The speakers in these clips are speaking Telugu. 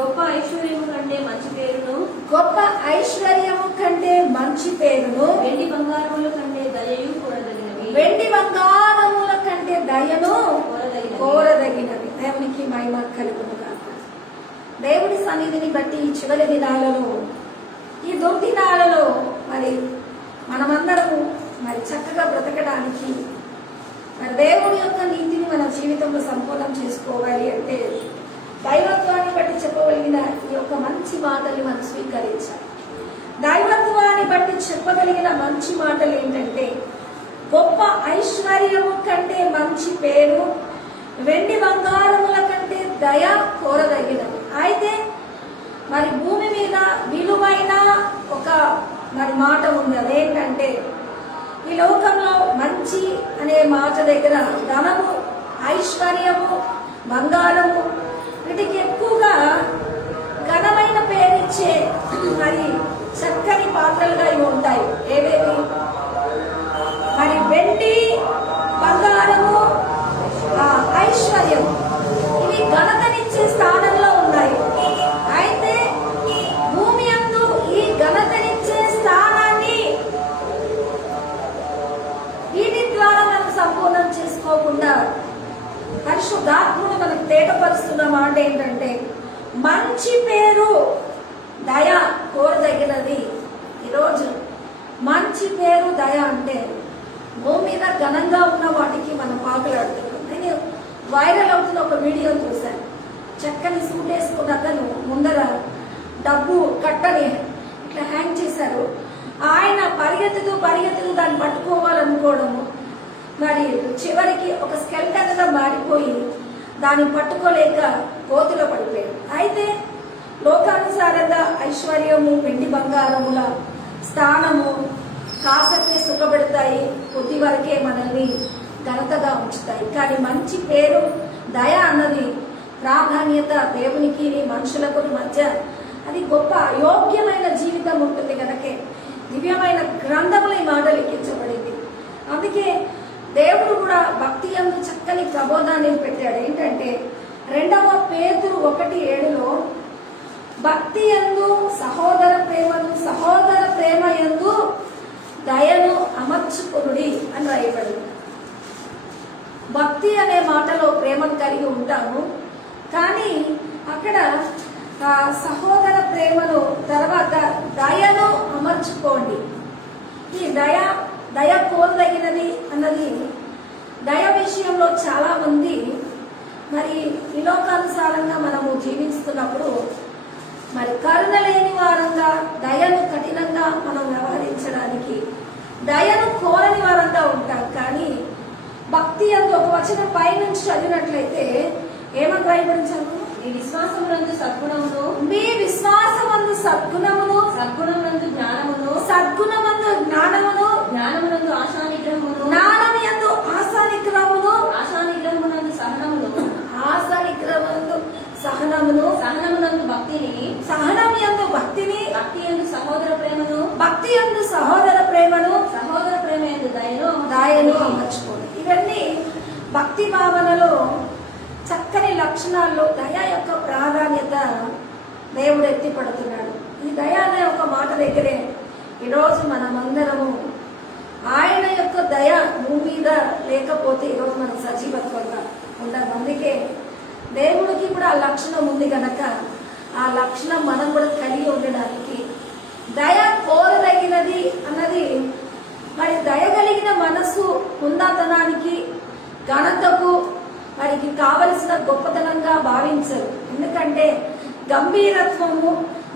గొప్ప ఐశ్వర్యము కంటే మంచి పేరును, గొప్ప ఐశ్వర్యము కంటే మంచి పేరును, వెండి బంగారముల కంటే దయయు కోరదగినవి. వెండి బంగారముల కంటే దయను కోరదగినవి. దేవునికి మహిమ కలుగును గాక. దేవుడి సన్నిధిని బట్టి ఈ చివరి దినాలలో, ఈ దుర్దినాలలో మరి మనమందరము మరి చక్కగా బ్రతకడానికి, మరి దేవుడి యొక్క నీతిని మన జీవితంలో సంపూర్ణం చేసుకోవాలి అంటే దైవత్వాన్ని బట్టి చెప్పగలిగిన ఈ యొక్క మంచి మాటలు మనం స్వీకరించాలి. దైవత్వాన్ని బట్టి చెప్పగలిగిన మంచి మాటలు ఏంటంటే, గొప్ప ఐశ్వర్యము కంటే మంచి పేరు, వెండి బంగారముల కంటే దయ కోరదగినది. అయితే మరి భూమి మీద విలువైన ఒక మరి మాట ఉంది. అదేంటంటే, ఈ లోకంలో మంచి అనే మాట దగ్గర ధనము, ఐశ్వర్యము, బంగారము వీటికి ఎక్కువగా ఘనమైన పేరిచ్చే మరి చక్కని పాత్రలుగా ఇవి ఉంటాయి. ఏవేవి? మరి వెండి, బంగారము, ఐశ్వర్యం ఇవి ఘనతనిచ్చే స్థానంలో ఉన్నాయి. అయితే భూమి యందు ఈ ఘనతనిచ్చే స్థానాన్ని వీటి ద్వారా మనం సంపూర్ణం చేసుకోకుండా పరిశుద్ధాత్ముడు మనకు తేటపరుస్తున్న మాట ఏంటంటే, మంచి పేరు, దయ కోరదగినది. ఈరోజు మంచి పేరు, దయ అంటే భూమి మీద ఘనంగా ఉన్న వాటికి మనం పాకులాడుతున్నాం. నేను వైరల్ అవుతున్న ఒక వీడియో చూశాను. చక్కని సూట్ వేసుకున్న అతను ముందర డబ్బు కట్టని ఇట్లా హ్యాంగ్ చేశారు. ఆయన పరిగెత్తుతూ దాన్ని పట్టుకోవాలనుకోవడము, మరి చివరికి ఒక స్కెల్టన్ గా మారిపోయి దాన్ని పట్టుకోలేక కోతిలో పడిపోయాడు. అయితే లోకానుసారంగా ఐశ్వర్యము, వెండి బంగారముల స్థానము కాసకే సుఖపెడతాయి, కొద్ది వరకే మనల్ని ఘనతగా ఉంచుతాయి. కానీ మంచి పేరు, దయ అన్నది ప్రాధాన్యత దేవునికి మనుషులకు మధ్య అది గొప్ప యోగ్యమైన జీవితం ఉంటుంది కనుకే దివ్యమైన గ్రంథములు ఈ మాట లిఖించబడింది. అందుకే దేవుడు కూడా భక్తి యందు చక్కని ప్రబోధాన్ని పెట్టాడు. ఏంటంటే 2 పేతురు 1:7 భక్తి యందు సహోదర ప్రేమను, సహోదర ప్రేమ యందు దయను అమర్చుకునుడి అని రాయబడింది. భక్తి అనే మాటలో ప్రేమను కలిగి ఉంటాము, కానీ అక్కడ సహోదర ప్రేమను తర్వాత దయను అమర్చుకోండి. ఈ దయ కోరదగినది అన్నది దయ విషయంలో చాలా మంది మరి ఈ లోకానుసారంగా మనము జీవిస్తున్నప్పుడు మరి కరుణ లేని వారంగా, దయను కఠినంగా మనం వ్యవహరించడానికి దయను కోరని వారంగా ఉంటాం. కానీ భక్తి యందు ఒక వచనం పైనుంచి చదివినట్లయితే ఏమని రాయబడించాము? మీ విశ్వాసమునందు సద్గుణమును, మీ విశ్వాసమందు సద్గుణమును, సద్గుణమునందు జ్ఞానమును, సద్గుణమందు జ్ఞానమును, జ్ఞానమునందు ఆశానిగ్రహమును, జ్ఞానమునందు ఆశానిగ్రహమును, ఆశానిగ్రహమునందు సహనమును, ఆశానిగ్రహమునందు సహనమును, సహనమునందు భక్తిని, సహనమునందు భక్తిని, భక్తి యందు సహోదర ప్రేమను, భక్తి యందు సహోదర ప్రేమను, సహోదర ప్రేమ యందు దయను అమర్చుకోండి. ఇవన్నీ భక్తి భావనలో చక్కని లక్షణాల్లో దయ యొక్క ప్రాధాన్యత దేవుడు ఎత్తిపడుతున్నాడు. ఈ దయ అనే ఒక మాట దగ్గరే ఈరోజు మనమందరము ఆయన యొక్క దయ భూమి మీద లేకపోతే ఈరోజు మనం సజీవత్వంగా ఉంటాం. అందుకే దేవుడికి కూడా ఆ లక్షణం ఉంది కనుక ఆ లక్షణం మనం కూడా కలిగి ఉండడానికి దయ కోరదగినది అన్నది మరి దయ కలిగిన మనసు హుందాతనానికి, ఘనతకు వారికి కావలసిన గొప్పతనంగా భావించరు. ఎందుకంటే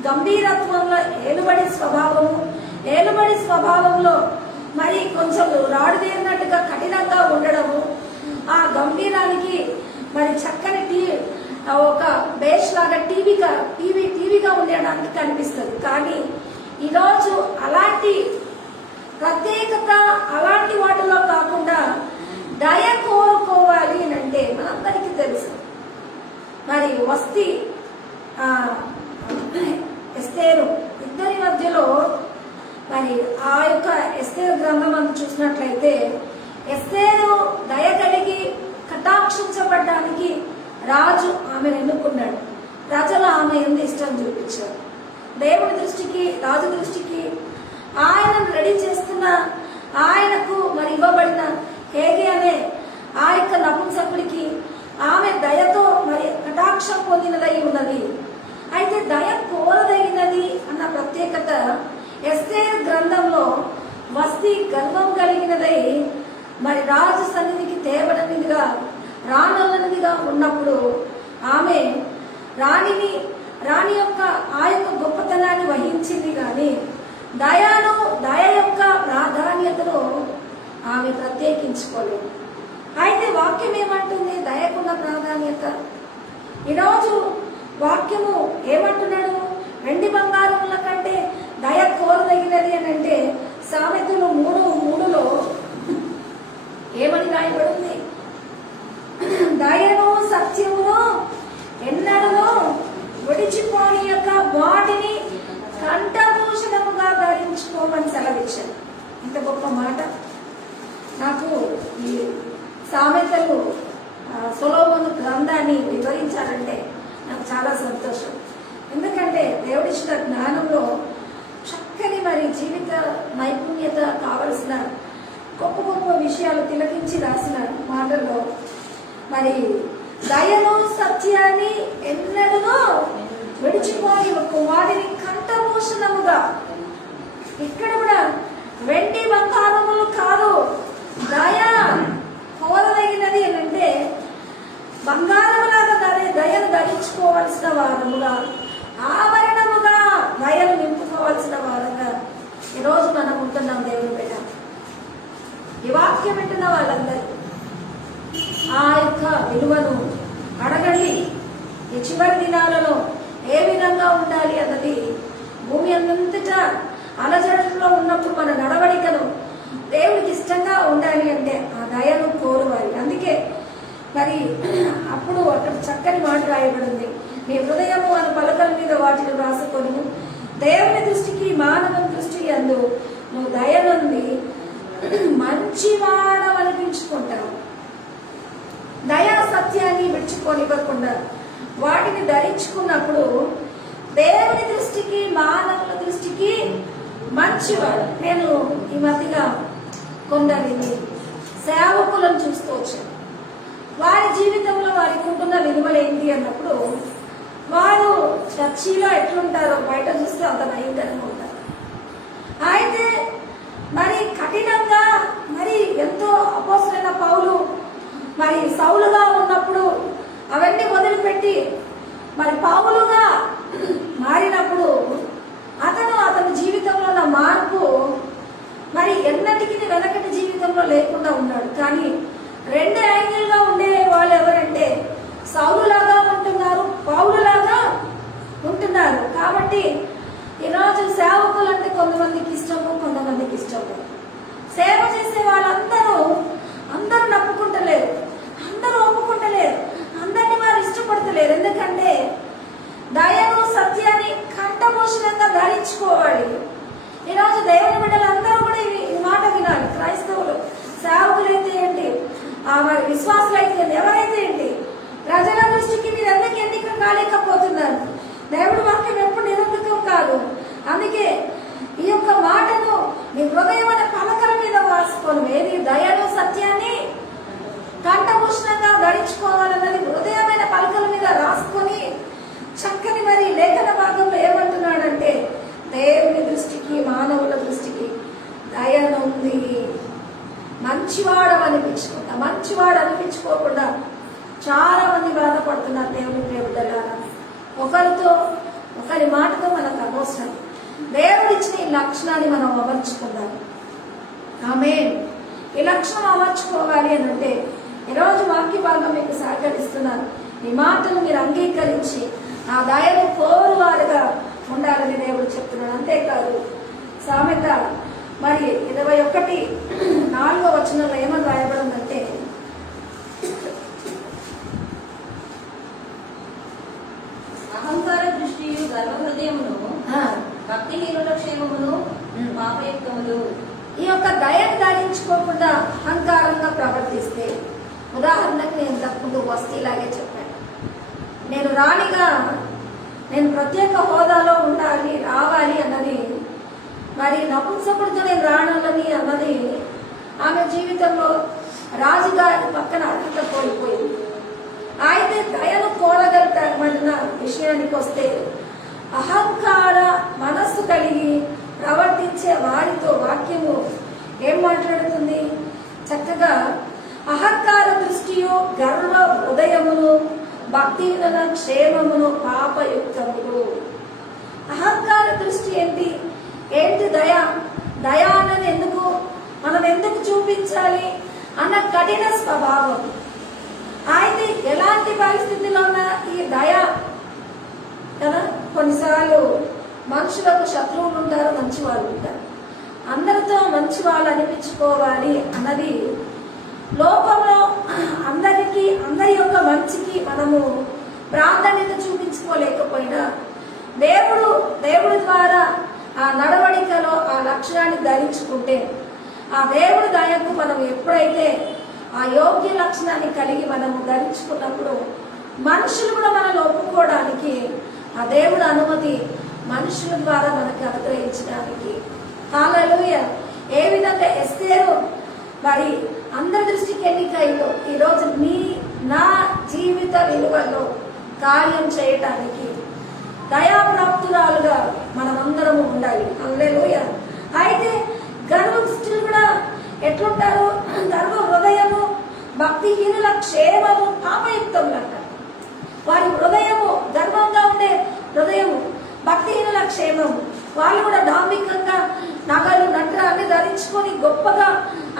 గంభీరత్వంలో ఏలుబడి స్వభావంలో మరి కొంచెం రాడుదేరినట్టుగా కఠినంగా ఉండడము, ఆ గంభీరానికి మరి చక్కని ఒక బేస్ లాగా టీవీగా ఉండడానికి కనిపిస్తుంది. కానీ ఈరోజు అలాంటి ప్రత్యేకత అలాంటి వాటిలో కాకుండా దయ కోరుకోవాలి అంటే మనందరికీ తెలుసు. మరి వస్తి ఎస్తేరు ఇద్దరి మధ్యలో మరి ఆ యొక్క ఎస్తేరు గ్రంథం మనం చూసినట్లయితే ఎస్తేరు దయ కలిగి కటాక్షించబడ్డానికి రాజు ఆమెను ఎన్నుకున్నాడు. ప్రజలు ఆమె ఎందు ఇష్టం చూపించారు. దేవుని దృష్టికి, రాజు దృష్టికి ఆయనను రెడీ చేస్తున్న ఆయనకు మరి ఇవ్వబడిన హేగే అనే ఆ యొక్క నపుంసకుడికి ఆమె దయతో మరి కటాక్షం పొందినదై ఉన్నది. అయితే దయ కోరదగినది అన్న ప్రత్యేకత ఎస్తేరు గ్రంథంలో వస్తి గర్వం కలిగినదై మరి రాజు సన్నిధికి తేబడినదిగా రానన్నదిగా ఉన్నప్పుడు ఆమె రాణి యొక్క ఆ యొక్క గొప్పతనాన్ని వహించింది. కానీ దయ యొక్క ప్రాధాన్యతను ఆమె ప్రత్యేకించుకోలేదు. అయితే వాక్యం ఏమంటుంది? దయకున్న ప్రాధాన్యత. ఈరోజు వాక్యము ఏమంటున్నాడు? వెండి బంగారముల కంటే దయ కోరదగినది అని అంటే సామెతలు 3:3లో ఏమని రాయబడింది? దయను సత్యమును ఎన్నడూ విడిచిపోని యొక్క వాటిని కంఠభూషణముగా ధరించుకోమని సెలవిచ్చారు. ఇంత గొప్ప మాట. నాకు ఈ సామెతలు సొలొమోను గ్రంథాన్ని వివరించాలంటే నాకు చాలా సంతోషం. ఎందుకంటే దేవుడిచ్చిన జ్ఞానంలో చక్కని మరి జీవిత నైపుణ్యత కావలసిన గొప్ప గొప్ప విషయాలు తిలకించి రాసిన మాటల్లో మరి దయను సత్యాన్ని ఎన్నడూ విడిచిపోయి వాటిని కంఠభూషణముగా, ఇక్కడ కూడా వెండి బంగారములు కాదు, దయ కోరదగినది అని అంటే బంగారములాగా దయను ధరించుకోవాల్సిన వారముగా, ఆభరణముగా దయను నింపుకోవాల్సిన వారంగా ఈరోజు మనం ఉంటున్నాం. దేవుని బిడ్డ, ఈ వాక్యం వింటున్న వాళ్ళందరూ ఆ యొక్క విలువను అడగండి. ఈ చివరి దినాలలో ఏ విధంగా ఉండాలి అన్నది భూమి అంతటా అలజడులో ఉన్నప్పుడు మన నడవడికను దేవుడికి ఇష్టంగా ఉండాలి అంటే ఆ దయను కోరువాలి. అందుకే మరి అప్పుడు అక్కడ చక్కని మాట రాయబడింది, నీ హృదయము అను పలకల మీద వాటిని రాసుకొని దేవుని దృష్టికి మానవ దృష్టికి అందు నువ్వు దయనుంది మంచివాడమనిపించుకుంటావు. దయా సత్యాన్ని విడిచిపోనివ్వకుండా వాటిని ధరించుకున్నప్పుడు దేవుని దృష్టికి మానవుల దృష్టికి మంచివాడు. నేను ఈ మధ్యగా కొందరిని సేవకులను చూస్తూ వచ్చాను. వారి జీవితంలో వారికి ఉంటున్న విలువలు ఏంటి అన్నప్పుడు వారు చర్చిలో ఎట్లుంటారో బయట చూస్తే అంత భయంకరంగా ఉంటారు. అయితే మరి కఠినంగా మరి ఎంతో అపోస్తలుడైన పౌలు మరి సౌలుగా ఉన్నప్పుడు అవన్నీ వదిలిపెట్టి మరి పౌలుగా మారినప్పుడు అతని జీవితంలో ఉన్న మార్పు మరి ఎన్నటికీ వెనకటి జీవితంలో లేకుండా ఉన్నాడు. కానీ రెండు యాంగిల్గా ఉండే వాళ్ళు ఎవరంటే సౌలులాగా ఉంటున్నారు, పౌలులాగా ఉంటున్నారు. కాబట్టి ఈరోజు సేవకులు అంటే కొంతమందికి ఇష్టము, కొంతమందికి ఇష్టము. సేవ చేసే వాళ్ళందరూ నప్పుకుంటలేరు, అందరూ ఒప్పుకుంటలేరు, అందరినీ వారు ఇష్టపడతలేరు. ఎందుకంటే దయను సత్యాన్ని కంఠభూషణంగా ధరించుకోవాలి. ఈరోజు దేవుని బిడ్డలందరూ కూడా ఈ మాట వినాలి. క్రైస్తవులు, సేవకులైతే ఏంటి, మరి విశ్వాసులైతే ఎవరైతే ఏంటి, ప్రజల దృష్టికి మీరు ఎందుకు ఎన్నిక కాలేకపోతున్నారు? దేవుడి వాక్యం ఎప్పుడు నిరంతకం కాదు. అందుకే ఈ యొక్క మాటను నీ హృదయమైన పలకల మీద వాసుకోను. ఏది దయను సత్యాన్ని కంఠభూషణంగా ధరించుకోవాలన్నది హృదయమైన పలకల మీద రాసుకొని చక్కని మరి లేఖన భాగంలో ఏమంటున్నాడంటే దేవుని దృష్టికి మానవుల దృష్టికి దయనుంది మంచివాడు అనిపించుకోకుండా చాలా మంది బాధపడుతున్నారు. దేవుని ప్రేమిడలారా, ఒకరి మాటతో మనకు అనవసరం. దేవుడిచ్చిన ఈ లక్షణాన్ని మనం అమర్చుకుందాం. ఆమేన్. ఈ లక్షణం అమర్చుకోవాలి అని అంటే ఈరోజు వాక్య భాగం మీకు సహకరిస్తున్నారు. ఈ మాటలు మీరు అంగీకరించి ఆ దయను కోరువారుగా ఉండాలని దేవుడు చెప్తున్నాడు. అంతేకాదు సామెత మరి 21:4 ఏమని రాయబడిందంటే అహంకార దృష్టియు గర్వ హృదయమును భక్తిహీనుల క్షేమమును పాపయుక్తములు. ఈ యొక్క దయను ధరించుకోకుండా అహంకారంగా ప్రవర్తిస్తే, ఉదాహరణకు నేను తప్పుడు వస్తీలాగే చెప్పాను. నేను రాణిగా నేను ప్రత్యేక హోదాలో ఉండాలి, రావాలి అన్నది, మరి నపుంసకుడితో నేను రానాలని అన్నది ఆమె జీవితంలో రాజుగారి పక్కన అర్హత కోల్పోయింది. అయితే దయను కోరగలుగుతామన్న విషయానికి వస్తే, అహంకార మనస్సు కలిగి ప్రవర్తించే వారితో వాక్యము ఏం మాట్లాడుతుంది? చక్కగా అహంకార దృష్టియు గర్వ హృదయమును భక్తిహీన క్షేమమును పాపయుక్తములు. అహంకార దృష్టి ఏంటి? ఏంటి దయ? దయ అన్నది ఎందుకు, మనం ఎందుకు చూపించాలి అన్న కఠిన స్వభావం. అయితే ఎలాంటి పరిస్థితిలో ఉన్న ఈ దయ కదా, కొన్నిసార్లు మనుషులకు శత్రువులు ఉంటారు, మంచి వాళ్ళు ఉంటారు. అందరితో మంచి వాళ్ళు అనిపించుకోవాలి అన్నది లోకంలో అందరికీ, అందరి యొక్క మంచికి మనము ప్రాధాన్యత చూపించుకోలేకపోయినా దేవుడి ద్వారా ఆ నడవడికలో ఆ లక్ష్యాన్ని ధరించుకుంటే, ఆ దేవుడి దయకు మనం ఎప్పుడైతే ఆ యోగ్య లక్షణాన్ని కలిగి మనము ధరించుకున్నప్పుడు మనుషులు కూడా మనల్ని ఒప్పుకోవడానికి ఆ దేవుడి అనుమతి మనుషుల ద్వారా మనకి అనుగ్రహించడానికి. హల్లెలూయా. ఏ విధంగా ఎస్తేరు మరి అందరి దృష్టికి ఎన్నికైలో ఈరోజు నా జీవిత విలువల్లో కార్యం చేయటానికి దయాప్రాప్తురాలుగా మనమందరము ఉండాలి. హల్లెలూయా. అయితే గర్వస్థులు కూడా ఎట్లుంటారు? గర్వ హృదయము భక్తిహీనుల క్షేమము పాపయుక్తములు అంటారు. వారి హృదయము గర్వంగా ఉండే హృదయము, భక్తిహీనుల క్షేమము. వాళ్ళు కూడా డాంబికంగా నగలు నట్రాన్ని ధరించుకొని గొప్పగా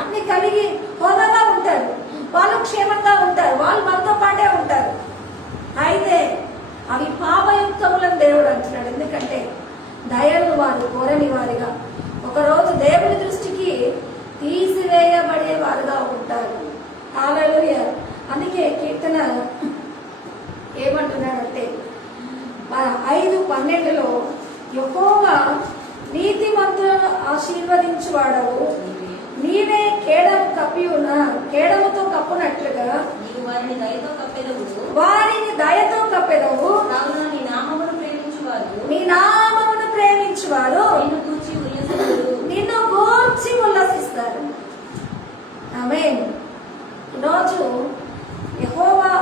అన్ని కలిగి హోదాగా ఉంటారు. వాళ్ళు క్షేమంగా ఉంటారు, వాళ్ళు మనతో పాటే ఉంటారు. అయితే అవి పాపయుక్తములను దేవుడు అంటున్నాడు. ఎందుకంటే దయను వారు కోరని వారిగా ఒకరోజు దేవుని దృష్టికి తీసివేయబడేవారుగా ఉంటారు. హల్లెలూయా. అందుకే కీర్తన ఏమంటున్నాడంటే 5:12 యెహోవా నీతిమంతులను ఆశీర్వదించువాడవు, నీవే కేడముతో కప్పునట్లుగా వారిని దయతో కప్పెదవు. నీ నామమును ప్రేమించువారు నిన్ను గూర్చి ఉల్లసిస్తారు. ఆమేన్. ఈరోజు యెహోవా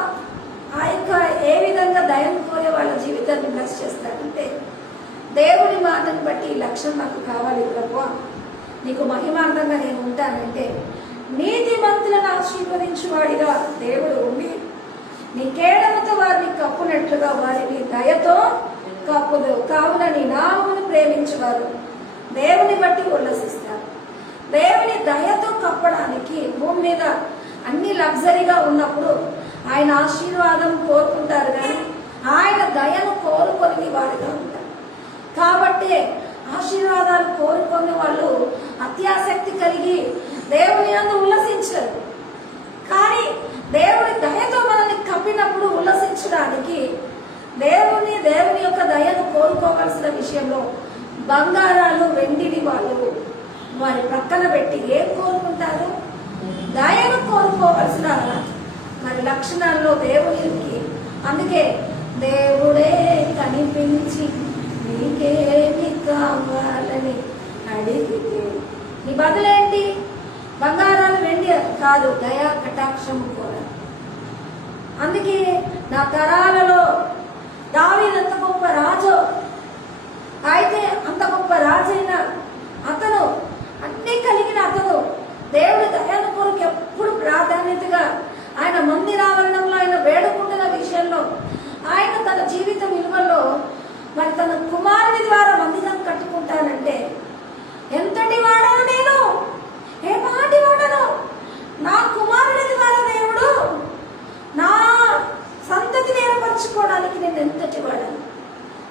ఆ యొక్క ఏ విధంగా దయను కోరే వాళ్ళ జీవితాన్ని బ్లెస్ చేస్తాడంటే, దేవుని మాటను బట్టి ఈ లక్ష్యం నాకు కావాలి ప్రభువా, నీకు మహిమార్థంగా నేను ఉంటానంటే, నీతిమంతులను ఆశీర్వదించువాడిగా దేవుడు ఉండి నీ కేడముతో వారిని కప్పునట్లుగా వారిని దయతో కప్పుదు. కావున నీ నామమును ప్రేమించువారు దేవుని బట్టి ఉల్లసిస్తారు. దేవుని దయతో కప్పడానికి భూమి మీద అన్ని లగ్జరీగా ఉన్నప్పుడు ఆయన ఆశీర్వాదం కోరుకుంటారు, కానీ ఆయన దయను కోరుకొని వారిగా ఉంటారు. కాబట్టి ఆశీర్వాదాలు కోరుకునే వాళ్ళు అత్యాసక్తి కలిగి దేవుని యందు ఉల్లసించరు. కానీ దేవుని దయతో మనల్ని కప్పినప్పుడు ఉల్లసించడానికి దేవుని యొక్క దయను కోరుకోవాల్సిన విషయంలో బంగారాలు వెండిని వాళ్ళు వారి ప్రక్కన పెట్టి ఏం కోరుకుంటారు? దయను కోరుకోవాల్సిన మరి లక్షణాల్లో దేవునికి. అందుకే దేవుడే కనిపించి నీకేమి కావాలని అడిగితే నీ బదులేంటి? బంగారాలు వెండి కాదు, దయా కటాక్షము కూడా. అందుకే నా తరాలలో దావీదు అంత గొప్ప రాజు, అయితే అంత గొప్ప రాజైన అతను అన్ని కలిగిన అతను దేవుడి దయను కొరకు ఎప్పుడు ప్రాధాన్యతగా ఆయన మందిరావరణంలో ఆయన వేడుకుంటున్న విషయంలో ఆయన తన జీవిత విలువల్లో మరి తన కుమారుని ద్వారా మందిరం కట్టుకుంటానంటే ఎంతటి వాడను నేను, ఏ మాటి వాడను, నా కుమారుని ద్వారా దేవుడు నా సంతతిని ఏర్పరచుకోవడానికి నేను ఎంతటి వాడను.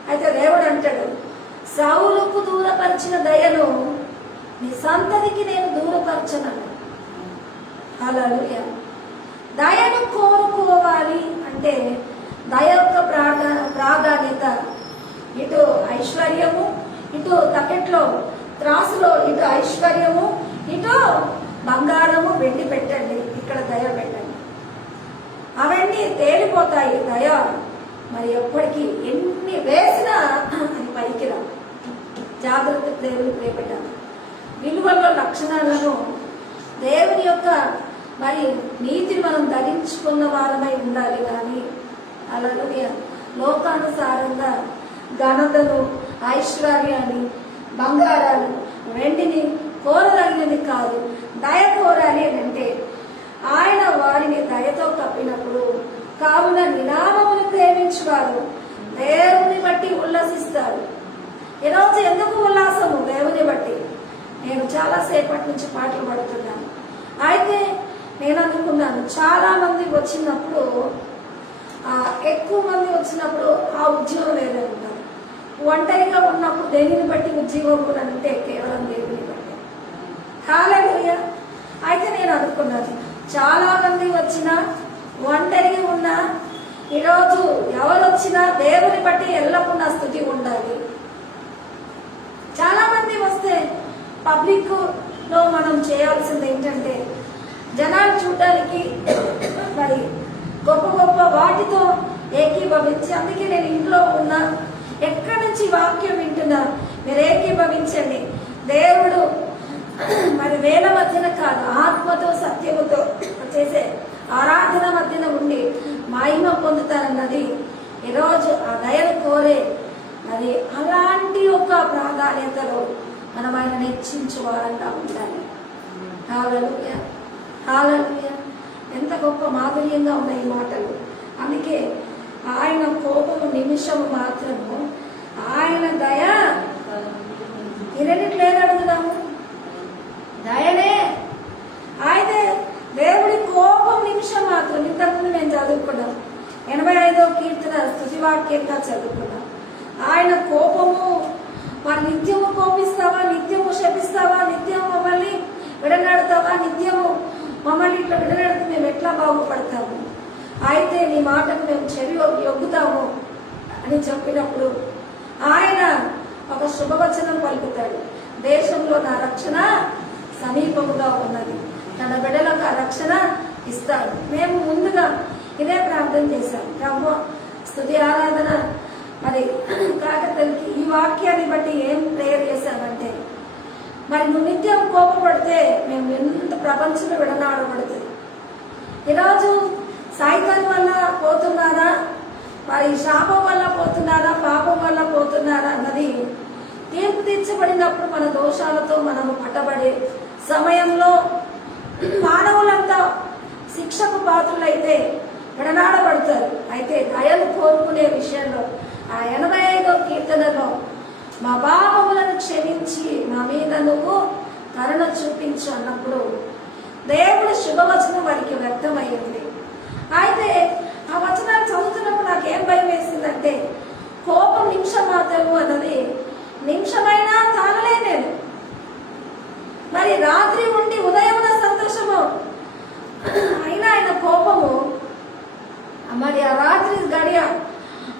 అయితే దేవుడు అంటాడు, సౌలుకు దూరపరిచిన దయను నీ సంతతికి నేను దూరపరచనను. హల్లెలూయా. దయను కోరుకోవాలి అంటే దయ యొక్క ప్రాధాన్యత, ఇటు ఐశ్వర్యము, ఇటు తకెట్లో త్రాసులో ఇటు ఐశ్వర్యము, ఇటు బంగారము వెండి పెట్టండి, ఇక్కడ దయ పెట్టండి, అవన్నీ తేలిపోతాయి. దయ మరి ఎప్పటికీ ఎన్ని ఎన్ని వేసినా అది పైకి రా. జాగ్రత్త దేవుని ప్రేమటాను. విలువల లక్షణాలను దేవుని యొక్క మరి నీతిని మనం ధరించుకున్న వారమై ఉండాలి. కానీ అలాగే లోకానుసారంగా ఘనతను, ఐశ్వర్యాన్ని, బంగారాలు, వెండిని కోరదగినది కాదు. దయ కోరాలి అని అంటే ఆయన వారిని దయతో కప్పినప్పుడు, కావున నినామమును ప్రేమించువారు దేవుని బట్టి ఉల్లసిస్తారు. ఈరోజు ఎందుకు ఉల్లాసము? దేవుని బట్టి. నేను చాలా సేపటి నుంచి పాటలు పడుతున్నాను. అయితే నేను అనుకున్నాను, చాలా మంది వచ్చినప్పుడు, ఎక్కువ మంది వచ్చినప్పుడు ఆ ఉద్యోగం వేరే ఉంటారు. ఒంటరిగా ఉన్నప్పుడు దేనిని బట్టి ఉద్యోగం అంటే కేవలం దేవుని బట్టి. హల్లెలూయా. అయితే నేను అనుకున్నాను, చాలా మంది వచ్చినా ఒంటరిగా ఉన్నా ఈరోజు ఎవరు వచ్చినా దేవుని బట్టి ఎల్లప్పుడూ స్థుతి ఉండాలి. చాలా మంది వస్తే పబ్లిక్ లో మనం చేయాల్సింది ఏంటంటే జనాలు చూడడానికి మరి గొప్ప గొప్ప వాటితో ఏకీభవించి, అందుకే నేను ఇంట్లో ఉన్నా, ఎక్కడి నుంచి వాక్యం వింటున్నా మీరు ఏకీభవించండి. దేవుడు మరి వేల మధ్యన కాదు, ఆత్మతో సత్యముతో చేసే ఆరాధన మధ్యన ఉండి మహిమ పొందుతారన్నది ఈరోజు ఆ దయను కోరే మరి అలాంటి ఒక ప్రాధాన్యతలో మనం ఆయన హెచ్చించు వారంగా ఉండాలి. హల్లెలూయా, హల్లెలూయా. ఎంత గొప్ప మాధుర్యంగా ఉన్నాయి ఈ మాటలు. అందుకే ఆయన కోపము నిమిషము మాత్రము, ఆయన దయ ఇరనిట్లేదు అడుగుదాము. దయనే. అయితే దేవుడి కోపం నిమిషం మాత్రం. ఇంతకుముందు మేము చదువుకున్నాం 85వ కీర్తన స్తుతివాక్యంగా చదువుకున్నాం. ఆయన కోపము మరి నిత్యము కోపిస్తావా, నిత్యము శపిస్తావా, నిత్యము మమ్మల్ని విడనాడుతావా, నిత్యము మమ్మల్ని ఇట్లా విడనాడితే మేము ఎట్లా బాగుపడతాము? అయితే నీ మాటకు మేము చెవి ఒగ్గుతాము అని చెప్పినప్పుడు ఆయన ఒక శుభవచనం పలుకుతాడు. దేశంలో నా రక్షణ సమీపముగా ఉన్నది, తన బిడ్డలకు ఆ రక్షణ ఇస్తాడు. మేము ముందుగా ఇదే ప్రార్థన చేశాం. ప్రభు స్తుతి ఆరాధన మరి కాకతలకి ఈ వాక్యాన్ని బట్టి ఏం ప్రేయర్ చేశామంటే, మరి నువ్వు నిత్యం కోపపడితే మేము ఎంత ప్రపంచంలో విడనాడబడుతుంది. ఈరోజు సాయితాన్ వల్ల పోతున్నారా, మరి శాపం వల్ల పోతున్నారా, పాపం వల్ల పోతున్నారా అన్నది తీర్పు తీర్చబడినప్పుడు మన దోషాలతో మనము పట్టబడే సమయంలో మానవులంతా శిక్షకు పాత్రులైతే విడనాడబడతారు. అయితే దయలు కోరుకునే విషయంలో ఆ 85వ కీర్తనలో మా పాపములను క్షమించి మా మీద నువ్వు కరుణ చూపించు అన్నప్పుడు దేవుడు శుభవచనం వారికి వ్యక్తమైంది. అయితే ఆ వచనాలు చదువుతున్నప్పుడు నాకేం భయం వేసిందంటే, కోపం నిమిషం మాత్రము అన్నది నిమిషమైనా తానలేనేను. మరి రాత్రి ఉండి ఉదయమున సంతోషము అయినా ఆయన కోపము మరి ఆ రాత్రి గడియ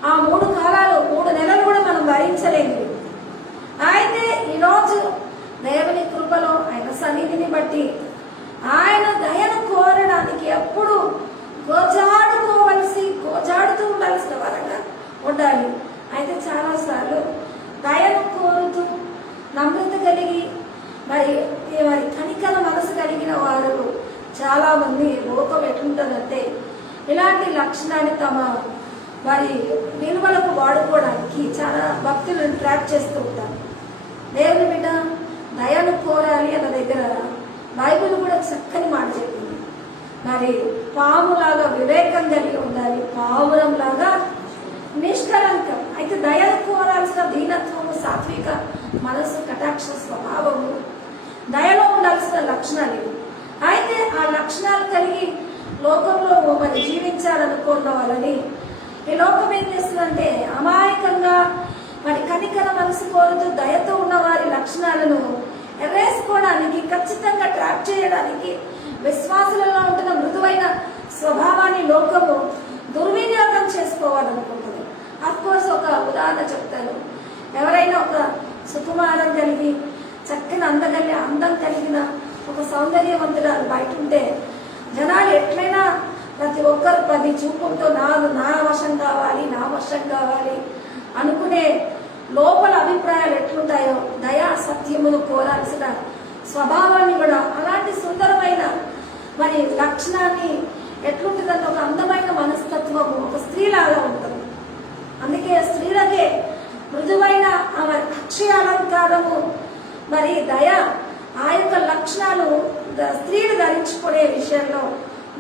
ఆ 3 కాలాలు 3 నెలలు కూడా మనం భరించలేము. అయితే ఈరోజు దేవుని కృపలో ఆయన సన్నిధిని బట్టి ఆయన దయను కోరడానికి ఎప్పుడు గోజాడుతూ ఉండాల్సిన వారంగా ఉండాలి. అయితే చాలాసార్లు దయను కోరుతూ నమ్రత కలిగి మరి కనికల మనసు కలిగిన వారు చాలా మంది లోకం ఎట్లుంటుందంటే ఇలాంటి లక్షణాన్ని తమ వారి విలువలకు వాడుకోవడానికి చాలా భక్తులను ట్రాప్ చేస్తూ ఉంటారు. దేవుని బిడ్డ దయను కోరాలి అన్న దగ్గర బైబిల్ కూడా చక్కని మాట చెప్పింది. మరి పాములాగా వివేకం కలిగి ఉండాలి, పావురంలాగా నిష్కలంకం. అయితే దయను కోరాల్సిన దీనత్వము, సాత్విక మనసు, కటాక్ష స్వభావము, దయలో ఉండాల్సిన లక్షణాలు ఇవి. అయితే ఆ లక్షణాలు కలిగి లోకంలో మరి జీవించాలనుకున్న వాళ్ళని ఈ లోకం ఏం చేస్తుందంటే అమాయకంగా మరి కనికర మనసు కోరుతూ దయతో ఉన్న వారి లక్షణాలను ఎరేసుకోవడానికి, ఖచ్చితంగా ట్రాప్ చేయడానికి, విశ్వాసులలో ఉంటున్న మృదువైన స్వభావాన్ని లోకము దుర్వినియోగం చేసుకోవాలనుకుంటుంది. అఫ్కోర్స్ ఒక ఉదాహరణ చెప్తాను. ఎవరైనా ఒక సుకుమారం కలిగి చక్కని అందం కలిగిన ఒక సౌందర్యవంతురాలు బయట ఉంటే జనాలు ఎట్లయినా ప్రతి ఒక్కరు 10 చూపులతో నా వశం కావాలి, నా వశం కావాలి అనుకునే లోపల అభిప్రాయాలు ఎట్లుంటాయో దయా సత్యమును కోరాల్సిన స్వభావాన్ని కూడా అలాంటి సుందరమైన మరి లక్షణాన్ని ఎట్లుంటుందని ఒక అందమైన మనస్తత్వము ఒక స్త్రీలాగా ఉంటుంది. అందుకే స్త్రీలకే మృదువైన ఆమె అక్షయ అలంకారము మరి దయ ఆ యొక్క లక్షణాలు స్త్రీలు ధరించుకునే విషయంలో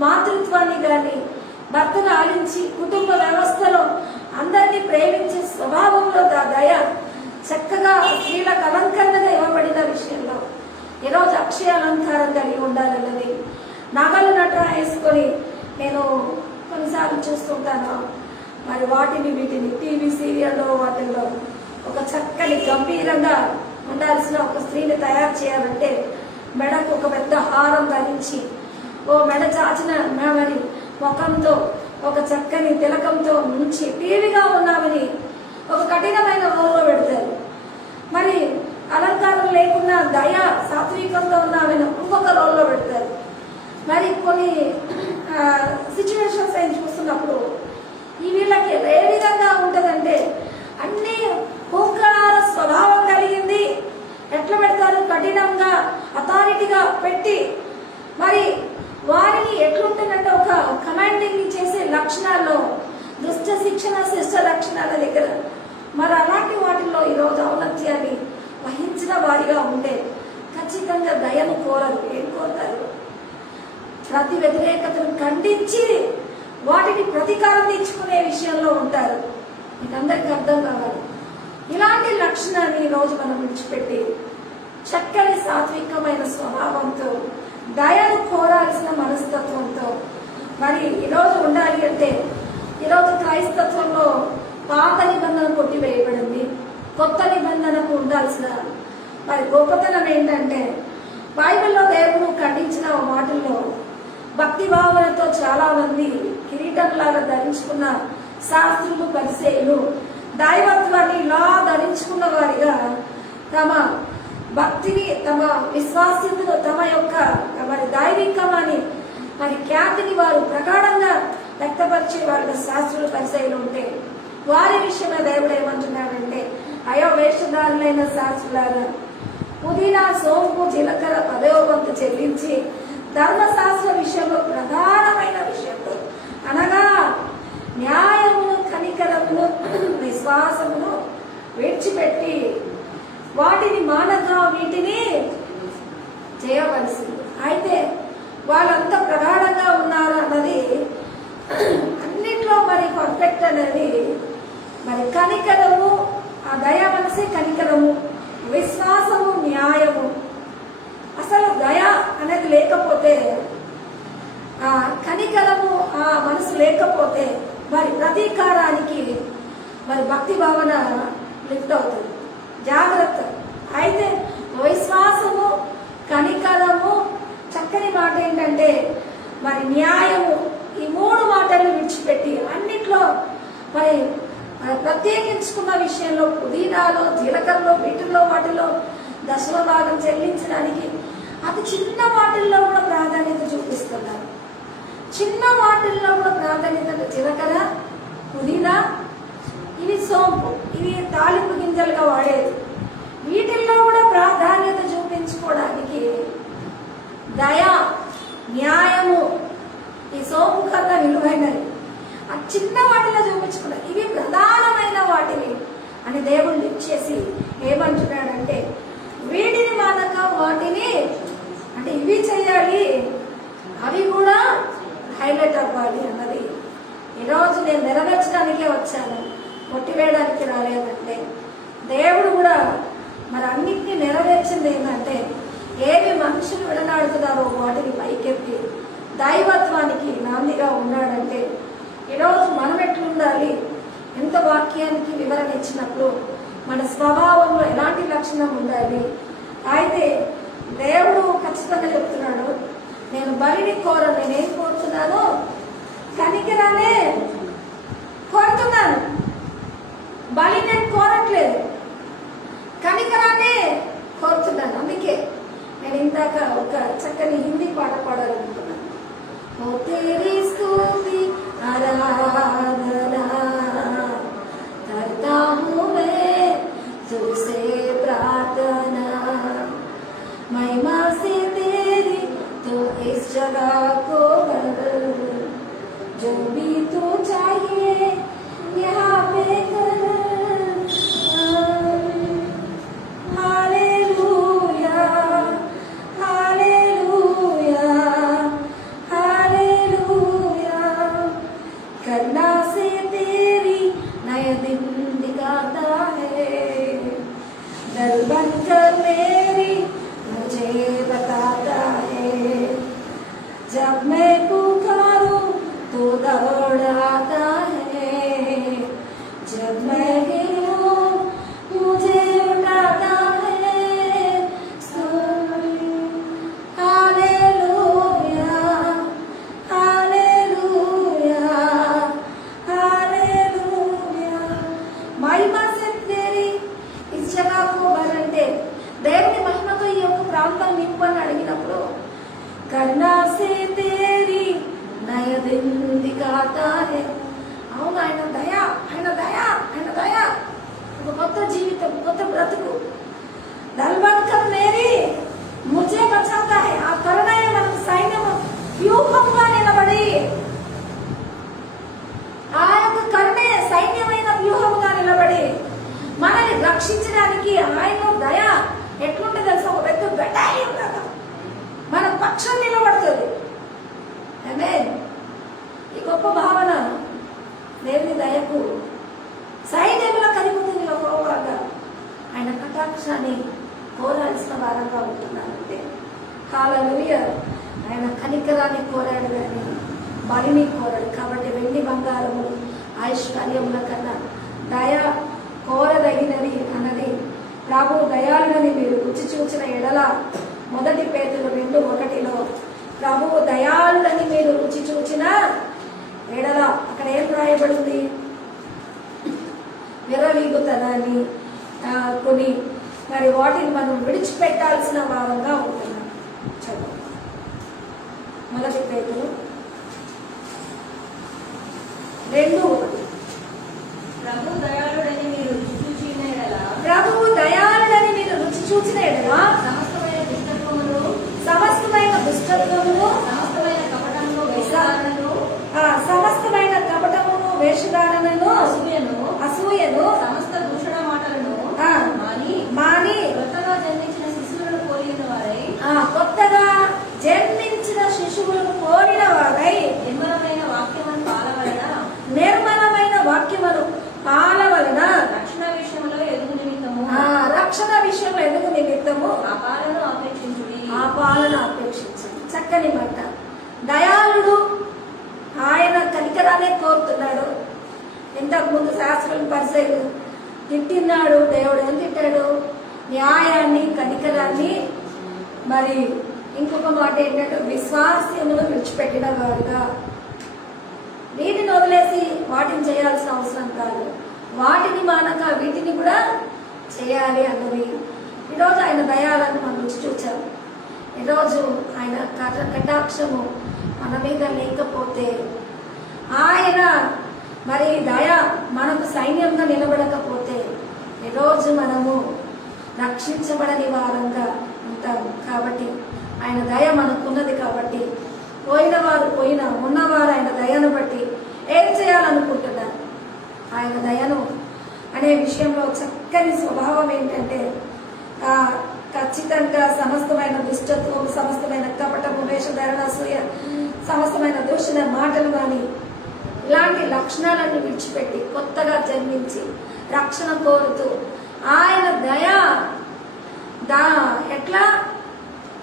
మాతృత్వాన్ని కానీ భర్తను ఆలించి కుటుంబ వ్యవస్థలో అందరినీ ప్రేమించే స్వభావంలో దయ చక్కగా స్త్రీలకు అలంకరణగా ఇవ్వబడిన విషయంలో ఈరోజు అక్షయ అలంకారం కలిగి ఉండాలన్నది నగలు నట్రా వేసుకొని నేను కొన్నిసార్లు చూస్తుంటాను. మరి వీటిని టీవీ సీరియల్లో వాటిల్లో ఒక చక్కని గంభీరంగా ఉండాల్సిన ఒక స్త్రీని తయారు చేయాలంటే మెడకు ఒక పెద్ద హారం ధరించి ఓ మెడ చాచిన ఉన్నామని ముఖంతో ఒక చక్కని తిలకంతో నుంచి టీవీగా ఉన్నామని ఒక కఠినమైన రోల్లో పెడతారు. మరి అలంకారం లేకుండా దయ సాత్వికంగా ఉన్నామని ఇంకొక రోల్లో పెడతారు. మరి కొన్ని సిచ్యువేషన్స్ ఏం చూస్తున్నప్పుడు ఈ వీళ్ళకి ఏ విధంగా ఉంటుందంటే అన్ని హుంకార స్వభావం కలిగింది. ఎట్లా పెడతారు? కఠినంగా అథారిటీగా పెట్టి మరి వారిని ఎట్లుంటుందంటే ఒక కమాండింగ్ చేసే లక్షణాల్లో దుష్ట శిక్షణ శిష్ట లక్షణాల దగ్గర మరి అలాంటి వాటిల్లో ఈరోజు ఔన్నత్యాన్ని వహించిన వారిగా ఉంటే ఖచ్చితంగా దయను కోరరు. ఏం కోరుతారు? ప్రతి వ్యతిరేకతను ఖండించి వాటిని ప్రతీకారం తెచ్చుకునే విషయంలో ఉంటారు. ఇదందరికీ అర్థం కావాలి. ఇలాంటి లక్షణాన్ని ఈరోజు మనం విడిచిపెట్టి చక్కని సాత్వికమైన స్వభావంతో దయను కోరాల్సిన మనస్తత్వంతో మరి ఈరోజు ఉండాలి అంటే ఈరోజు క్రైస్తత్వంలో పాత నిబంధన కొట్టివేయబడింది. కొత్త నిబంధనకు ఉండాల్సిన మరి గొప్పతనం ఏంటంటే బైబిల్లో దేవుడు ఖండించిన మాటల్లో భక్తి భావనతో చాలా మంది కిరీటంలాగా ధరించుకున్న శాస్త్రులు పరిసేయులు దైవత్వాన్ని ఇలా ధరించుకున్న వారిగా తమ భక్తిని తమ విశ్వాస్యతను తమ యొక్క మరి దైవికమని మరి ఖ్యాతిని వారు ప్రగాఢంగా వ్యక్తపరిచే వారిగా శాస్త్రులు పరిసేయులు ఉంటే వారి విషయమే దేవుడు ఏమంటున్నాడంటే అయో వేషధారులైన శాస్త్రులారా పుదీనా సోంపు జీలకర్ర 10వ వంతు చెల్లించి ధర్మశాస్త్ర విషయంలో ప్రధానమైన విషయంలో అనగా న్యాయమును కనికరమును విశ్వాసమును విడిచిపెట్టి వాటిని మానగా వీటిని చేయవలసింది. అయితే వాళ్ళంతా ప్రగాఢంగా ఉన్నారు అన్నది అన్నిట్లో మరి పర్ఫెక్ట్ అనేది మరి కనికరము ఆ దయ మనసే కనికరము విశ్వాసము న్యాయము. అసలు దయ అనేది లేకపోతే ఆ కనికరము ఆ మనసు లేకపోతే మరి ప్రతీకారానికి మరి భక్తి భావన లిఫ్ట్ అవుతుంది. జాగ్రత్త. అయితే విశ్వాసము కనికరము చక్కని మాట ఏంటంటే మరి న్యాయము ఈ 3 మాటలు విడిచిపెట్టి అన్నిట్లో మరి ప్రత్యేకించుకున్న విషయంలో పుదీనాలో జీలకర్రలో వీటిల్లో వాటిలో 10వ భాగం చెల్లించడానికి అతి చిన్న వాటిల్లో కూడా ప్రాధాన్యత చూపిస్తున్నారు. చిన్న వాటిల్లో కూడా ప్రాధాన్యత జీలకర్ర పుదీనా ఇవి సోంపు ఇవి తాలింపు గింజలుగా వాడేది. వీటిల్లో కూడా ప్రాధాన్యత చూపించుకోవడానికి దయ న్యాయము ఈ సోంపు కన్నా విలువైనది ఆ చిన్న వాటిలో చూపించుకున్నారు. ఇవి ప్రధానమైన వాటిని అని దేవుడు ఇచ్చేసి ఏమంటున్నాడంటే వీటిని మానక వాటిని అంటే ఇవి చేయాలి అవి కూడా హైలైట్ అవ్వాలి అన్నది ఈరోజు నేను నెరవేర్చడానికే వచ్చాను, కొట్టివేయడానికి రాలేదంటే దేవుడు కూడా మరి అన్నింటినీ నెరవేర్చింది ఏంటంటే ఏవి మనుషులు విడనాడుతున్నారో వాటిని పైకెత్తి దైవత్వానికి నాందిగా ఉన్నాడంటే ఈరోజు మనం ఎట్లుండాలి ఎంత వాక్యానికి వివరణ ఇచ్చినప్పుడు మన స్వభావంలో ఎలాంటి లక్షణం ఉండాలి. అయితే దేవుడు ఖచ్చితంగా చెప్తున్నాడు నేను బలిని కోరను, నేనేం కోరుతున్నాను కనికరానే కోరుతున్నాను, బలి నేను కోరట్లేదు కనికరానే కోరుతున్నాను. అందుకే నేను ఇందాక ఒక చక్కని హిందీ పాట పాడాలనుకున్నాను. ఓ తేరీ స్తుతి ఆరాధనా करता हूँ चाहिए यहाँ पे हालेलुया हालेलुया हालेलुया करना से तेरी नया दिन दिखाता है दर बनकर मेरी मुझे बताता है जब मैं पुकारूं तो दौड़ आता है जब मैं गिरूं मुझे उठाता है हालेलुया हालेलुया हालेलुया महिमा से तेरी इस जगह को भरंటే దేవుని మహిమతో ఈ యొక్క ప్రాంతాన్ని నింపని అడిగినప్పుడు కరుణా సే తేరీ నయ దిన్ దిఖాతా హై అవును ఆయన దయ ఆయన దయ ఆయన దయ ఒక కొత్త జీవితం కొత్త బ్రతుకు దల్బన్కర్ మేరీ ముझे బచాతా హై ఆ కరుణయే మనకు సైన్యము వ్యూహంగా నిలబడి ఆ యొక్క కరుణే సైన్యమైన వ్యూహంగా నిలబడి మనల్ని రక్షించడానికి ఆయన దయ ఎట్లుంటే తెలుసా ఒక పెద్ద బెటాలియన్ లాగా మన పక్షం నిలబడుతుంది ఆమేన్ ఈ గొప్ప భావన దేవుని దయకు సైన్యముల కలిపి నిలబడగా ఆయన కటాక్షాన్ని కోరాల్సిన వారంగా ఉంటున్నారంటే హల్లెలూయా ఆయన కనికరాన్ని కోరాడు కానీ బలిని కోరాడు కాబట్టి వెండి బంగారము ఐశ్వర్యముల కన్నా దయ కోరదగినది అన్నది ప్రభు దయాళుడని మీరు రుచి చూచిన ఎడల 1 పేతురు 2:1 ప్రభువు దయాళుడని మీరు రుచి చూచిన ఎడల అక్కడ ఏం రాయబడింది విర్రవీగుతనాన్ని కొన్ని మరి వాటిని మనం విడిచిపెట్టాల్సిన భావంగా ఉంటున్నాం చదువు 1 పేతురు 2:1 ప్రభు దయాళుడని మీరు రుచి చూచిన ఎడల ప్రభువు దయాళుడని మీరు రుచి చూచిన ఎడల సమస్తమైన దుష్టత్వమును సమస్తమైన దుష్టత్వమును సమస్తమైన కపటమును వేషధారణను సమస్తమైన కపటమును వేషధారణను అసూయను సమస్త దూషణ మాటలను మాని కొత్తగా జన్మించిన శిశువులను పోలిన వారై కొత్తగా జన్మించిన శిశువులను పోలిన వారై నిర్మలమైన వాక్యమును పాలవలన రక్షణ విషయంలో ఎదుగు నిమిత్తము ఆ పాలను అపేక్షించండి. చక్కని మాట. దయాళుడు ఆయన కనికరానే కోరుతున్నాడు. ఇంతకు ముందు శాస్త్రం పరిచయం తిట్టినాడు. దేవుడు ఏం తిట్టాడు? న్యాయాన్ని, కనికరాన్ని, మరి ఇంకొక మాట ఏంటంటే విశ్వాసమును విడిచిపెట్టిన వారుగా. వీటిని వదిలేసి వాటిని చేయాల్సిన అవసరం కాదు, వాటిని మానక వీటిని కూడా చేయాలి అన్నది. ఈరోజు ఆయన దయాలను మనం రుచి చూచాము. ఈరోజు ఆయన కటాక్షము మన మీద లేకపోతే, ఆయన మరి దయ మనకు సైన్యంగా నిలబడకపోతే ఈరోజు మనము రక్షించబడని వారంగా ఉంటాము. కాబట్టి ఆయన దయ మనకున్నది. కాబట్టి పోయిన వారు పోయినా ఉన్నవారు ఆయన దయను బట్టి ఏం చేయాలనుకుంటున్నారు? ఆయన దయను అనే విషయంలో చక్కని స్వభావం ఏంటంటే ఖచ్చితంగా సమస్తమైన దుష్టత్వం, సమస్తమైన కపటము, వేషధారణ, అసూయ, సమస్తమైన దూషణ మాటలు కానీ ఇలాంటి లక్షణాలను విడిచిపెట్టి కొత్తగా జన్మించి రక్షణ కోరుతూ ఆయన దయ ఎట్లా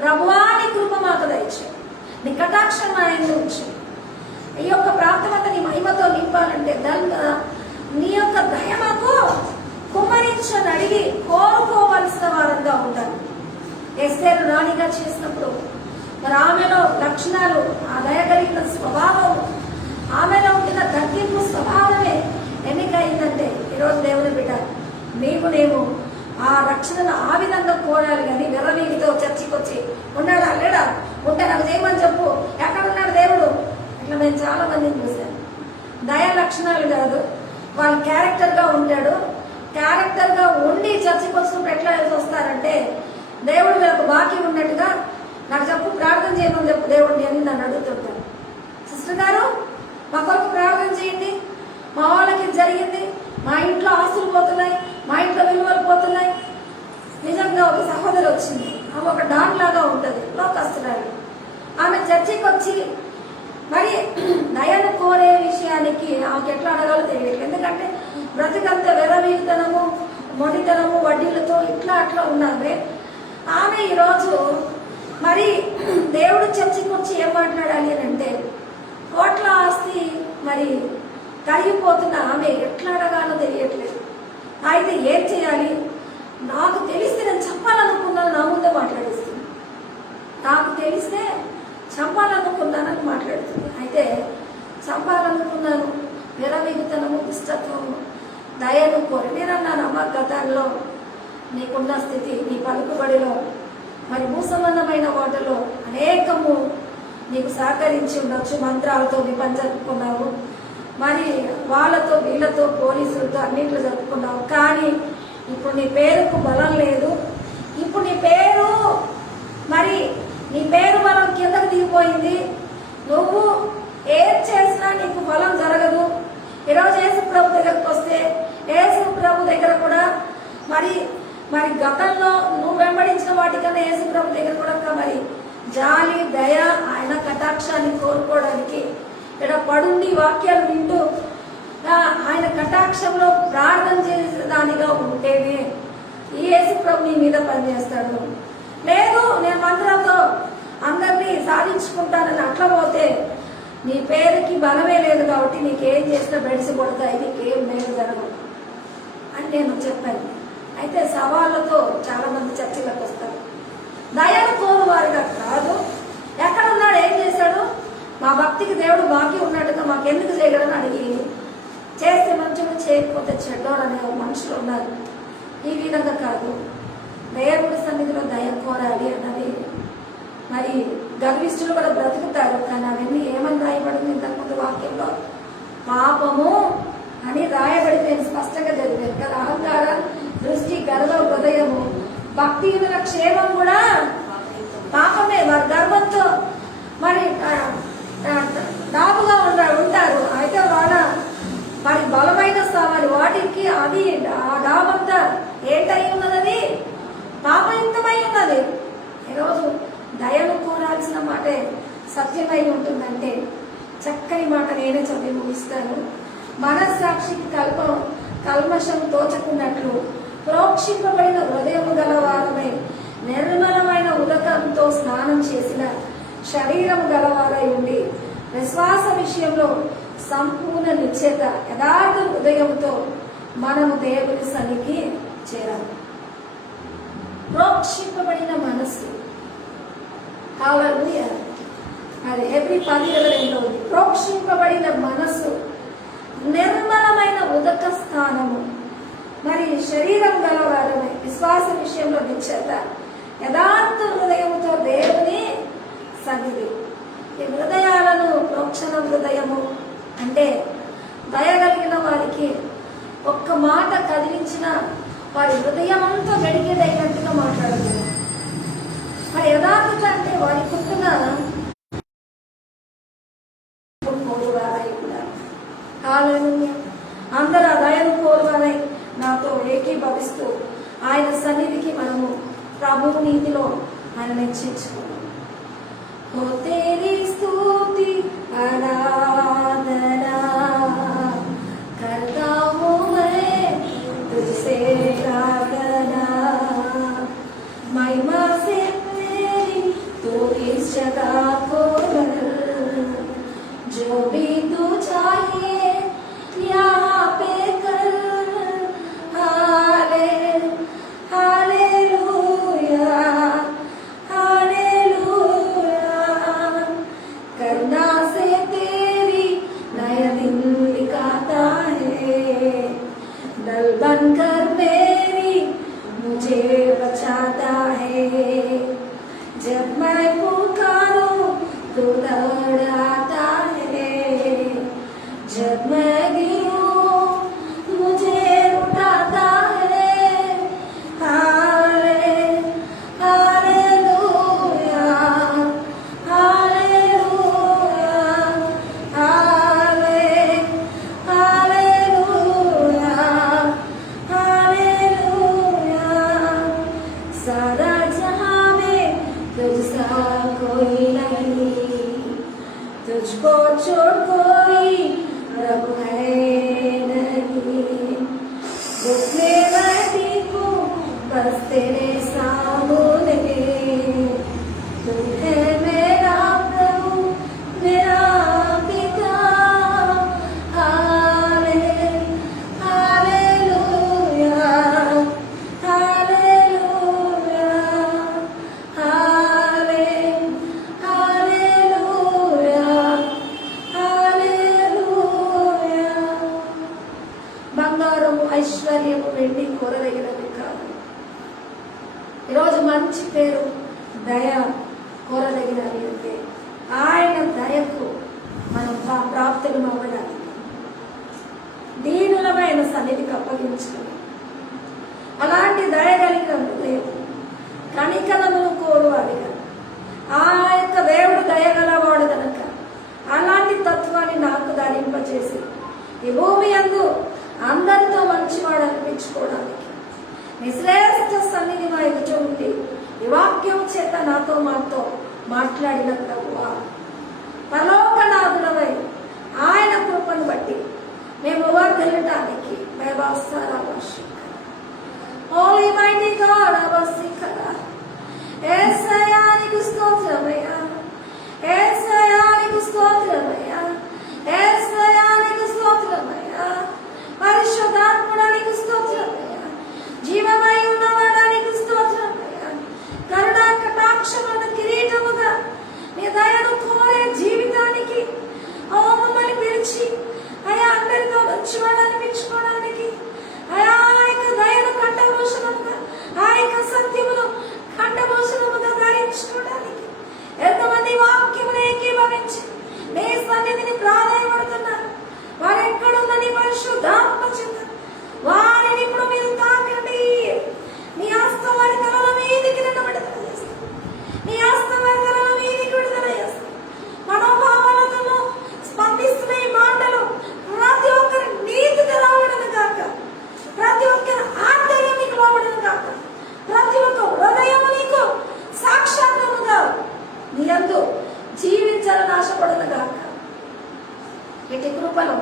ప్రభువాని కృప మాకు దయచేయి, నీ కటాక్షం ఆయన నుంచి ఈ యొక్క ప్రాంతమంతా నీ మహిమతో నింపాలంటే నీ యొక్క దయ మాకు కుమ్మరించని అడిగి కోరుకోవలసిన వారంగా ఉండాలి. ఎస్తేరు రాణిగా చేసినప్పుడు మరి ఆమెలో లక్షణాలు, ఆ దయ కలిగిన స్వభావం, ఆమెలో ఉండిన తగ్గింపు స్వభావమే ఎన్నికైందంటే ఈరోజు దేవుని బిడ్డ నేను ఆ రక్షణను ఆ విధంగా కోరాలి. కానీ విర్రవీగితో చర్చికి వచ్చి ఉన్నాడా లేడా, ఉంటే నాకు చేయమని చెప్పు, ఎక్కడున్నాడు దేవుడు, ఇట్లా నేను చాలా మందిని చూశాను. దయ లక్షణాలు కాదు, వాళ్ళ క్యారెక్టర్గా ఉంటాడు. క్యారెక్టర్గా ఉండి చర్చికి వచ్చినప్పుడు ఎట్లా వస్తారంటే దేవుడు వీళ్ళకు బాకీ ఉన్నట్టుగా నాకు చెప్పు, ప్రార్థన చేయమని చెప్పు దేవుడిని అని నన్ను అడుగుతుంటాను. సిస్టర్ గారు మా కొరకు ప్రార్థన చేయండి ఏంటి, మా వాళ్ళకి ఇది జరిగింది, మా ఇంట్లో ఆస్తులు పోతున్నాయి, మా ఇంట్లో విలువలు పోతున్నాయి. నిజంగా ఒక సహోదరి వచ్చింది, ఆమె ఒక డాన్ లాగా ఉంటుంది, లోకస్తురాలు. ఆమె చర్చికి వచ్చి మరి దయను కోరే విషయానికి ఆమెకి ఎట్లా అడగాలో తెలియదు. ఎందుకంటే బ్రతికంత వెరవీతనము, మొండితనము, వడ్డీలతో ఇట్లా అట్లా ఉన్నది. ఆమె ఈరోజు మరి దేవుడు చర్చికి వచ్చి ఏం మాట్లాడాలి అని అంటే, కోట్ల ఆస్తి మరి కరిగిపోతున్న ఆమె ఎట్లా అడగాలో తెలియట్లేదు. అయితే ఏం చేయాలి, నాకు తెలిస్తే నేను చెప్పాలనుకున్నాను, నా ముందే మాట్లాడేస్తుంది. నాకు తెలిస్తే చంపాలనుకున్నానని మాట్లాడుతుంది. అయితే చంపాలనుకున్నాను, విరవిగుతనము, ఇష్టత్వము, దయను కోరి నేనన్నాను, అమ్మ గతంలో నీకున్న స్థితి, నీ పలుకుబడిలో మరి భూసంబంధమైన వాటిలో అనేకము నీకు సహకరించి ఉండొచ్చు. మంత్రాలతో నీ పని జరుపుకున్నావు, మరి వాళ్ళతో వీళ్ళతో పోలీసులతో అన్నింటిలో జరుపుకున్నావు. కానీ ఇప్పుడు నీ పేరుకు బలం లేదు. ఇప్పుడు నీ పేరు బలం కిందకు దిగిపోయింది. నువ్వు ఏం చేసినా నీకు బలం జరగదు. ఈరోజు యేసు ప్రభు దగ్గరకు వస్తే యేసు ప్రభు దగ్గర కూడా మరి గతంలో నువ్వు వెంబడించిన వాటికన్నా యేసు ప్రభు దగ్గర కూడా మరి జాలి, దయ, ఆయన కటాక్షాన్ని కోరుకోవడానికి ఇక్కడ పడుండి వాక్యాలు వింటూ ఆయన కటాక్షంలో ప్రార్థన చేసేదానిగా ఉంటేనే ఈ యేసు ప్రభు నీ మీద పనిచేస్తాడు. లేదు నేను మంత్రంతో అందరినీ సాధించుకుంటానని అట్లా పోతే నీ పేరుకి బలమే లేదు కాబట్టి నీకేం చేసినా బెడిసి కొడతాయి, నీకేం మేలు జరగదు అని నేను చెప్పాను. అయితే సవాళ్ళతో చాలా మంది చర్చిలకు వస్తారు. దయను కోరువారుగా కాదు, ఎక్కడున్నాడు, ఏం చేశాడు, మా భక్తికి దేవుడు బాకీ ఉన్నట్టుగా మాకెందుకు చేయగలని అడిగి చేస్తే మంచిగా, చేయకపోతే చెడ్డోడు అనే మనుషులు ఉన్నారు. ఈ విధంగా కాదు, దేవుడి సన్నిధిలో దయ కోరాలి అన్నది. మరి గర్విష్ఠులు కూడా బ్రతుకుతారు, కానీ అవన్నీ ఏమని రాయబడింది ఇంతకుముందు వాక్యంలో, పాపము అని రాయబడి నేను స్పష్టంగా చదివాను కదా. అహంకార దృష్టి, గర్వ హృదయము, భక్తిహీనుల క్షేమం కూడా పాపమే. వారి గర్వంతో మరి దాపుగా ఉంటారు. అయితే వాళ్ళ మరి బలమైన మరి వాటికి అది ఆ డాబంతా ఏంటై ఉన్నది, పాపయుక్తమై ఉన్నది. ఈరోజు దయను కోరాల్సిన మాటే సత్యమై ఉంటుందంటే చక్కని మాట నేనే చదివి ముగిస్తాను. మనస్సాక్షికి కల్మషం తోచకున్నట్లు ప్రోక్షింపబడిన హృదయము గలవారమై నిర్మలమైన ఉదకంతో స్నానం చేసిన శరీరము గలవారై ఉండి విశ్వాస విషయంలో సంపూర్ణ నిశ్చేత యథార్థ హృదయంతో మనము దేవుని సన్నిధికి చేరాలి. ప్రోక్షింపబడిన మనస్సు, హల్లెలూయా. అది ఎవ్రీ 10:2 ప్రోక్షింపబడిన మనస్సు, నిర్మలమైన ఉదక స్థానము, మరి శరీరం గలవారమై విశ్వాస విషయంలో నిశ్చేత యథార్థ హృదయముతో దేవుని సన్నిధి. ఈ హృదయాలను ప్రోక్షణ హృదయము అంటే దయగలిగిన వారికి ఒక్క మాట కదిలించిన వారి హృదయం అంతా వెడిగేదైనట్టుగా మాట్లాడగలరు. మరి యథార్థత అంటే వారి పుట్టిన కోరువారై ఉండాలి. హల్లెలూయా. అందరూ ఆ దయను కోరువారై నాతో ఏకీభవిస్తూ ఆయన సన్నిధికి మనము ప్రభు నీతిలో ఆయన మెచ్చించుకున్నాం. ఓ తేరీ స్తుతి ఆరాధనా करता हूँ मैं तुझसे प्रार्थना, महिमा से तेरी तो इस जगह को भर, जो भी तू चाहिए यहाँ पे कर। हालेलुया हालेलुया, करना उसको छोड़ कोई प्रभु है नहीं। रुकने वाली को बस तेरे सामने, तू है मेरा प्रभु मेरा पिता। Hallelujah hallelujah hallelujah hallelujah. బంగారము ఐశ్వర్యము వెండి కోరదగినది కాదు. ఈరోజు మంచి పేరు దయ కోరదగినది అంటే ఆయన దయకు మనం ప్రాప్తులు అవ్వడానికి దీనులమైన సన్నిధికి అప్పగించుకుని అలాంటి దయ కలిగిన హృదయం కనికరమును కోరువాడిగా ఆ యొక్క దేవుడు దయగలవాడు కనుక అలాంటి తత్వాన్ని నాకు ధరింపచేసి ఈ భూమి యందు అందరితో మంచివాడు అనిపించుకోవడానికి నీ శ్రేష్ఠ సన్నిధి మా ఎదుట ఉండి ఈ వాక్యం చేత నాతో మాతో మాట్లాడిన ప్రభువా, పరలోకనాథుడవై ఆయన కృపను బట్టి మేము వర్ధిల్లటానికి హోలీ మైటీ గాడ్ అవసికరా యేసయ్యానికి స్తోత్రమయ్యా యేసయ్యానికి స్తోత్రమయ్యా యేసయ్యానికి స్తోత్రమయ్యా పరిశుద్ధాత్ముడానికి స్తోత్రమయ్యా జీవమై ఉన్నవాడానికి స్తోత్రమయ్యా కరుణా కటాక్షములను కిరీటముగా నీ దయను కోరే జీవితానికి మమ్మల్ని పిలిచి అయా అందరితో మంచివాడు అనిపించుకోవడానికి అయా యొక్క దయను కంఠభూషణముగా ఆ యొక్క సత్యమును కంఠభూషణముగా ధరించుకోవడానికి ఎంతమంది వాక్యమును ఏకీభవించి నీ సన్నిధిని ప్రాధాన్యపడుతున్నారు. వారు ఎక్కడుందని పరిశుద్ధాత్మ చెంద వారిని ఇప్పుడు మీరు తాకండి. నీ హస్తం వారి తలల మీదికి విడుదల చేస్తారు. నీ హస్తం వారి తలల మీదికి విడుదల చేస్తారు. మనోభావాలతో స్పందిస్తున్న ఈ మాటలు ప్రతి ఒక్కరి నీతికి రావడను కాక, ప్రతి ఒక్కరి ఆంతర్యం నీకు రావడను కాక, ప్రతి ఒక్క హృదయం నీకు సాక్షాత్ముగా నీ యందు జీవించాలని ఆశపడను కాక. ఇటు కృపలో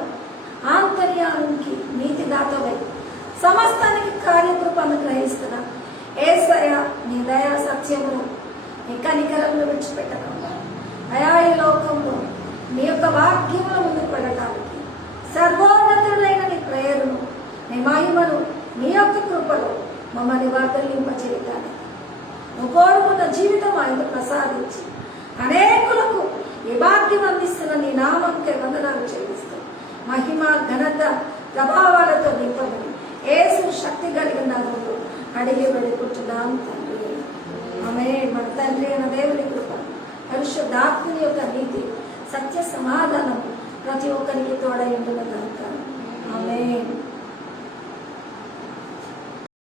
ఆంతర్యానికి నీతి దాతవై సమస్తానికి కార్యకృపను గ్రహిస్తున్నా యేసయ్య నీ దయా సత్యమును నీ కనికరమును విడిచిపెట్టకుండా అయా ఈ లోకంలో నీ యొక్క వాక్యముల ముందుకు వెళ్ళటానికి సర్వోన్నతులైన నీ ప్రేరణను నీ మహిమను నీ యొక్క కృపలో మమ్మల్ని వర్ధలింపచేయడానికి నువ్వు కోరుకున్న జీవితం ఆయన ప్రసాదించి అనేకులకు ఈ భాగ్యం అందిస్తున్న నీ నామంకే వందనాలు చెల్లిస్తూ మహిమ ఘనత ప్రభావాలతో నింపమని యేసు శక్తి కలిగిన నామములో అడిగి వేడుకుంటున్నాం తండ్రి. ఆమేన్. మన తండ్రి అయిన దేవుని కృప, పరిశుద్ధాత్మని యొక్క నీతి, సత్య సమాధానం ప్రతి ఒక్కరికి తోడై ఉండును గాక. ఆమేన్.